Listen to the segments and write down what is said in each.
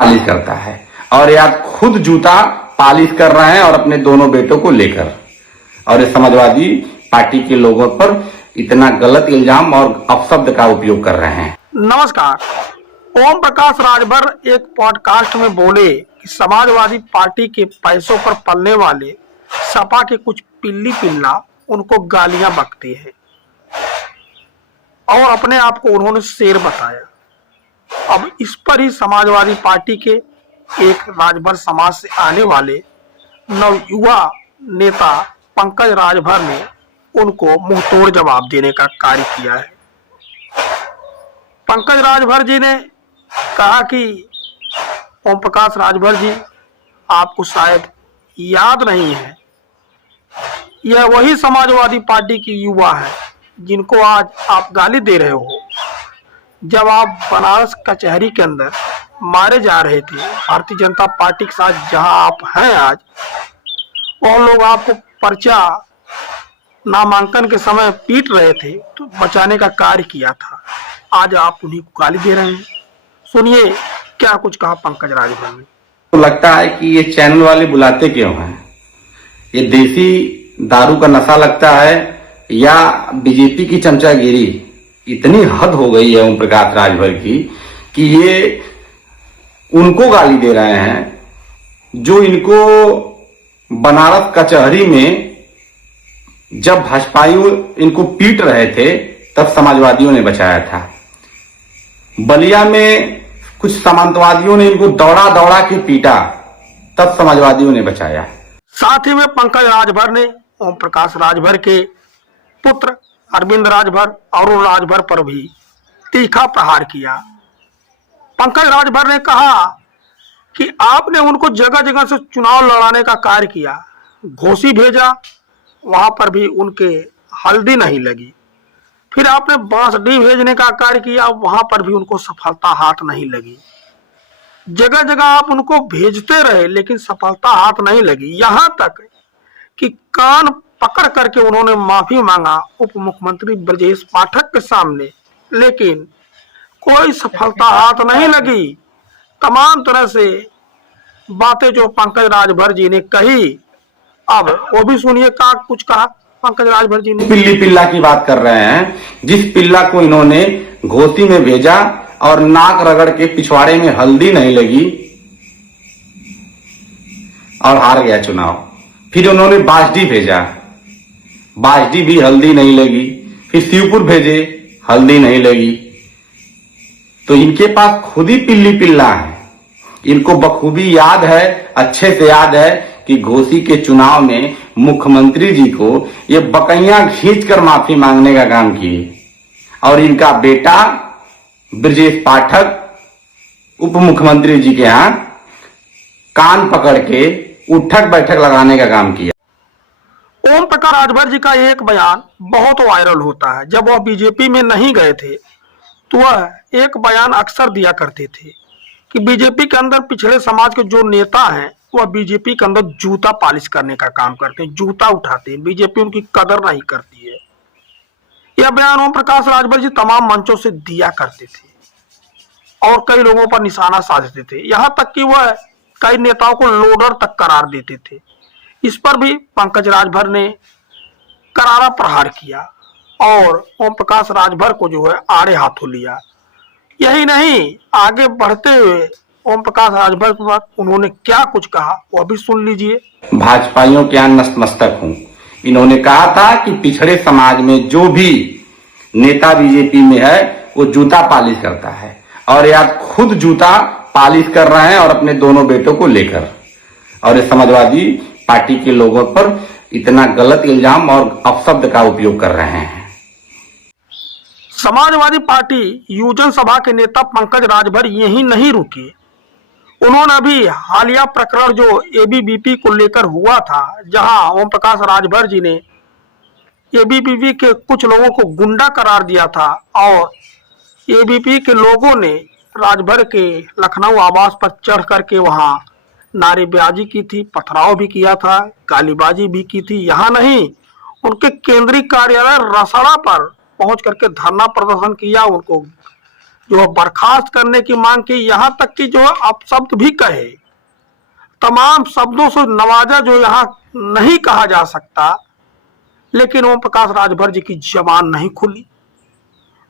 Polish करता है और या खुद जूता पालिश कर रहे हैं और अपने दोनों बेटों को लेकर, और ये समाजवादी पार्टी के लोगों पर इतना गलत इल्जाम और अपशब्द का उपयोग कर रहे हैं। नमस्कार। ओम प्रकाश राजभर एक पॉडकास्ट में बोले कि समाजवादी पार्टी के पैसों पर पलने वाले सपा के कुछ पिल्ली पिल्ला उनको गालियां बकते हैं और अपने आप को उन्होंने शेर बताया। अब इस पर ही समाजवादी पार्टी के एक राजभर समाज से आने वाले नवयुवा नेता पंकज राजभर ने उनको मुंहतोड़ जवाब देने का कार्य किया है। पंकज राजभर जी ने कहा कि ओम प्रकाश राजभर जी, आपको शायद याद नहीं है, यह वही समाजवादी पार्टी की युवा है जिनको आज आप गाली दे रहे हो। जब आप बनारस कचहरी के अंदर मारे जा रहे थे भारतीय जनता पार्टी के साथ, जहां आप हैं आज, वह लोग आपको पर्चा नामांकन के समय पीट रहे थे तो बचाने का कार्य किया था। आज आप उन्हीं को गाली दे रहे हैं। सुनिए क्या कुछ कहा पंकज राजभर ने। तो लगता है कि ये चैनल वाले बुलाते क्यों हैं? ये देसी दारू का नशा लगता है या बीजेपी की चमचागिरी? इतनी हद हो गई है ओम प्रकाश राजभर की कि ये उनको गाली दे रहे हैं जो इनको बनारस कचहरी में जब भाजपाइयों इनको पीट रहे थे तब समाजवादियों ने बचाया था। बलिया में कुछ सामंतवादियों ने इनको दौड़ा दौड़ा के पीटा, तब समाजवादियों ने बचाया। साथ ही में पंकज राजभर ने ओम प्रकाश राजभर के पुत्र अरविंद राजभर और राजभर पर भी तीखा प्रहार किया। पंकज राजभर ने कहा कि आपने उनको जगह जगह से चुनाव लड़ाने का कार्य किया, घोसी भेजा, वहां पर भी उनके हल्दी नहीं लगी। फिर आपने बांसडी भेजने का कार्य किया, वहां पर भी उनको सफलता हाथ नहीं लगी। जगह जगह आप उनको भेजते रहे लेकिन सफलता हाथ नहीं लगी। यहां तक कि कान पकड़ करके उन्होंने माफी मांगा उप मुख्यमंत्री ब्रजेश पाठक के सामने, लेकिन कोई सफलता हाथ नहीं लगी। तमाम तरह से बातें जो पंकज राजभर जी ने कही, अब वो भी सुनिए का कुछ कहा पंकज राजभर जी ने। पिल्ली पिल्ला की बात कर रहे हैं, जिस पिल्ला को इन्होंने घोसी में भेजा और नाक रगड़ के पिछवाड़े में हल्दी नहीं लगी और हार गया चुनाव। फिर उन्होंने बाजडी भेजा, बाजडी भी हल्दी नहीं लगी। फिर शिवपुर भेजे, हल्दी नहीं लगी। तो इनके पास खुद ही पिल्ली पिल्ला है। इनको बखूबी याद है, अच्छे से याद है कि घोसी के चुनाव में मुख्यमंत्री जी को ये बकैया खींचकर माफी मांगने का काम किए और इनका बेटा ब्रजेश पाठक उप मुख्यमंत्री जी के यहां कान पकड़ के उठक बैठक लगाने का काम किया। ओम प्रकाश राजभर जी का एक बयान बहुत वायरल होता है। जब वह बीजेपी में नहीं गए थे तो वह एक बयान अक्सर दिया करते थे कि बीजेपी के अंदर पिछड़े समाज के जो नेता हैं वह बीजेपी के अंदर जूता पालिश करने का काम करते हैं, जूता उठाते हैं, बीजेपी उनकी कदर नहीं करती है। यह बयान ओम प्रकाश राजभर जी तमाम मंचों से दिया करते थे और कई लोगों पर निशाना साधते थे। यहां तक कि वह कई नेताओं को लोडर तक करार देते थे। इस पर भी पंकज राजभर ने करारा प्रहार किया और ओम प्रकाश राजभर को जो है आड़े हाथों लिया। यही नहीं, आगे बढ़ते हुए ओम प्रकाश राजभर पर उन्होंने क्या कुछ कहा वह भी सुन लीजिए। भाजपाइयों के यहाँ नतमस्तक हूं। इन्होंने कहा था कि पिछड़े समाज में जो भी नेता बीजेपी में है वो जूता पालिश करता है और या खुद जूता पालिश कर रहे हैं और अपने दोनों बेटों को लेकर, और ये समाजवादी पार्टी के लोगों पर इतना गलत इल्जाम और अपशब्द का उपयोग कर रहे हैं। समाजवादी पार्टी यूजन सभा के नेता पंकज राजभर यही नहीं रुके। उन्होंने अभी हालिया प्रकरण जो एबीवीपी को लेकर हुआ था, जहां ओम प्रकाश राजभर जी ने एबीवीपी के कुछ लोगों को गुंडा करार दिया था और एबीवीपी के लोगों ने राजभर के लखनऊ आवास पर चढ़ करके वहां नारेबाजी की थी, पथराव भी किया था, गालीबाजी भी की थी। यहाँ नहीं, उनके केंद्रीय कार्यालय रसड़ा पर पहुंच करके धरना प्रदर्शन किया, उनको जो बर्खास्त करने की मांग की, यहाँ तक कि जो अपशब्द भी कहे, तमाम शब्दों से नवाजा जो यहाँ नहीं कहा जा सकता, लेकिन ओम प्रकाश राजभर जी की जबान नहीं खुली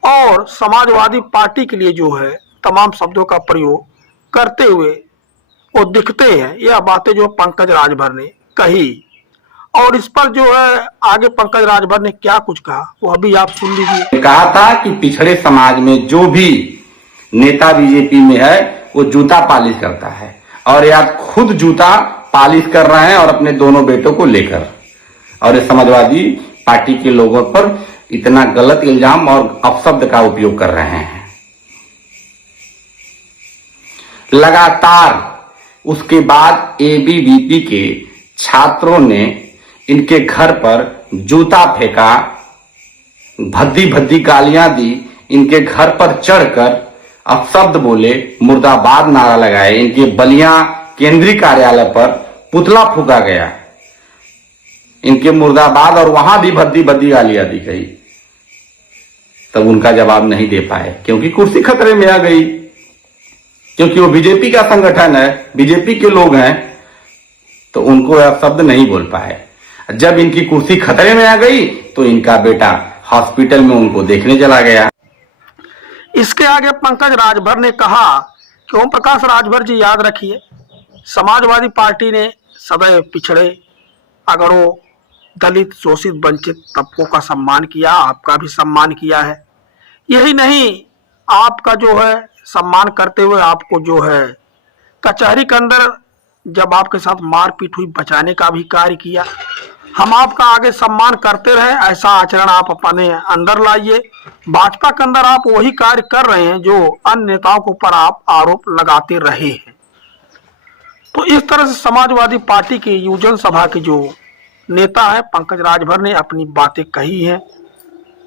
और समाजवादी पार्टी के लिए जो है तमाम शब्दों का प्रयोग करते हुए वो दिखते हैं। यह बातें जो पंकज राजभर ने कही, और इस पर जो है आगे पंकज राजभर ने क्या कुछ कहा वो अभी आप सुन लीजिए। कहा था कि पिछड़े समाज में जो भी नेता बीजेपी में है वो जूता पालिश करता है, और या खुद जूता पालिश कर रहे हैं और अपने दोनों बेटों को लेकर, और ये समाजवादी पार्टी के लोगों पर इतना गलत इल्जाम और अपशब्द का उपयोग कर रहे हैं। लगातार उसके बाद एबीवीपी के छात्रों ने इनके घर पर जूता फेंका, भद्दी भद्दी गालियां दी, इनके घर पर चढ़कर अपशब्द बोले, मुर्दाबाद नारा लगाए, इनके बलिया केंद्रीय कार्यालय पर पुतला फूका गया, इनके मुर्दाबाद, और वहां भी भद्दी भद्दी गालियां दी गई। तब उनका जवाब नहीं दे पाए क्योंकि कुर्सी खतरे में आ गई, क्योंकि वो बीजेपी का संगठन है, बीजेपी के लोग हैं, तो उनको शब्द नहीं बोल पाए। जब इनकी कुर्सी खतरे में आ गई तो इनका बेटा हॉस्पिटल में उनको देखने चला गया। इसके आगे पंकज राजभर ने कहा कि ओम प्रकाश राजभर जी याद रखिए, समाजवादी पार्टी ने सदैव पिछड़े, अगड़ों, दलित, शोषित, वंचित तबकों का सम्मान किया, आपका भी सम्मान किया है। यही नहीं, आपका जो है सम्मान करते हुए आपको जो है कचहरी के अंदर जब आपके साथ मारपीट हुई बचाने का भी कार्य किया। हम आपका आगे सम्मान करते रहे, ऐसा आचरण आप अपने अंदर लाइए। भाजपा के अंदर आप वही कार्य कर रहे हैं जो अन्य नेताओं के ऊपर आप आरोप लगाते रहे हैं। तो इस तरह से समाजवादी पार्टी के युवजन सभा के जो नेता है पंकज राजभर ने अपनी बातें कही हैं।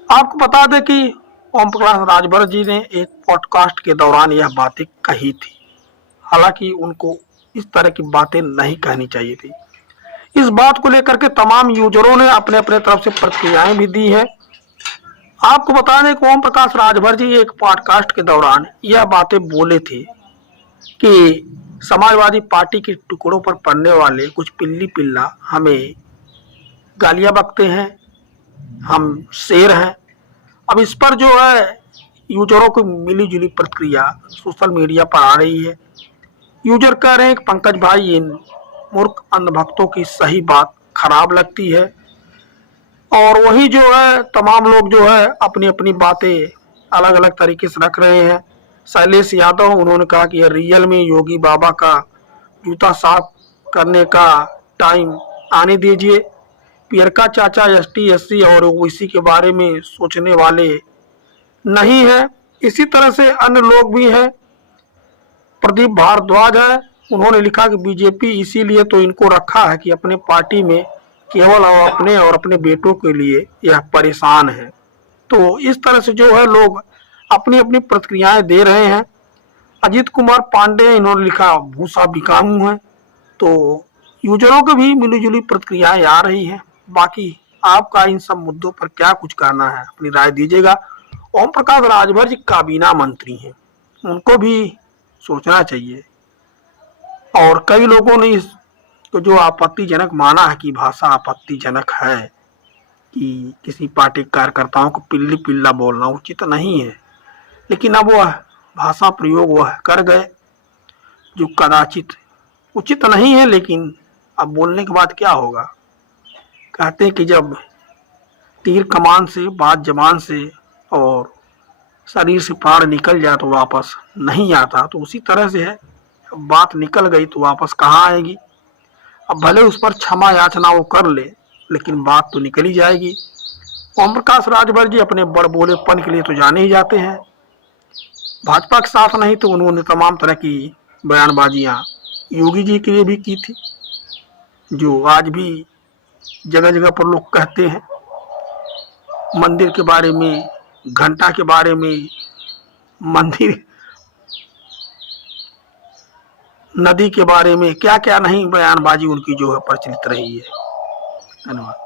आपको बता दें कि ओम प्रकाश राजभर जी ने एक पॉडकास्ट के दौरान यह बातें कही थी। हालांकि उनको इस तरह की बातें नहीं कहनी चाहिए थी। इस बात को लेकर के तमाम यूजरों ने अपने अपने तरफ से प्रतिक्रियाएं भी दी हैं। आपको बता दें कि ओम प्रकाश राजभर जी एक पॉडकास्ट के दौरान यह बातें बोले थे कि समाजवादी पार्टी के टुकड़ों पर पड़ने वाले कुछ पिल्ली पिल्ला हमें गालियां बकते हैं, हम शेर हैं। अब इस पर जो है यूजरों को मिली जुली प्रतिक्रिया सोशल मीडिया पर आ रही है। यूजर कह रहे हैं कि पंकज भाई, इन मूर्ख अंधभक्तों की सही बात खराब लगती है, और वही जो है तमाम लोग जो है अपनी अपनी बातें अलग अलग तरीके से रख रहे हैं। शैलेश यादव, उन्होंने कहा कि रियल में योगी बाबा का जूता साफ करने का टाइम आने दीजिए। पियरका चाचा एसटी एससी और ओबीसी के बारे में सोचने वाले नहीं है। इसी तरह से अन्य लोग भी हैं। प्रदीप भारद्वाज है, उन्होंने लिखा कि बीजेपी इसीलिए तो इनको रखा है कि अपने पार्टी में केवल अपने और अपने बेटों के लिए यह परेशान है। तो इस तरह से जो है लोग अपनी अपनी प्रतिक्रियाएं दे रहे हैं। अजीत कुमार पांडे, इन्होंने लिखा भूसा बिकाऊ है। तो यूजरों की भी मिलीजुली प्रतिक्रियाएं आ रही हैं। बाकी आपका इन सब मुद्दों पर क्या कुछ कहना है, अपनी राय दीजिएगा। ओम प्रकाश राजभर जी काबीना मंत्री हैं, उनको भी सोचना चाहिए। और कई लोगों ने इसको जो आपत्तिजनक माना है कि भाषा आपत्तिजनक है, कि किसी पार्टी कार्यकर्ताओं को पिल्ली पिल्ला बोलना उचित नहीं है, लेकिन अब वह भाषा प्रयोग वह कर गए जो कदाचित उचित नहीं है। लेकिन अब बोलने के बाद क्या होगा? कहते हैं कि जब तीर कमान से, बात जबान से और शरीर से प्राण निकल जाए तो वापस नहीं आता। तो उसी तरह से है, बात निकल गई तो वापस कहाँ आएगी? अब भले उस पर क्षमा याचना वो कर ले, लेकिन बात तो निकल ही जाएगी। ओम प्रकाश राजभर जी अपने बड़बोलेपन के लिए तो जाने ही जाते हैं। भाजपा के साथ नहीं तो उन्होंने तमाम तरह की बयानबाजियां योगी जी के लिए भी की थी, जो आज भी जगह जगह पर लोग कहते हैं। मंदिर के बारे में, घंटा के बारे में, मंदिर, नदी के बारे में क्या क्या नहीं बयानबाजी उनकी जो है प्रचलित रही है। धन्यवाद।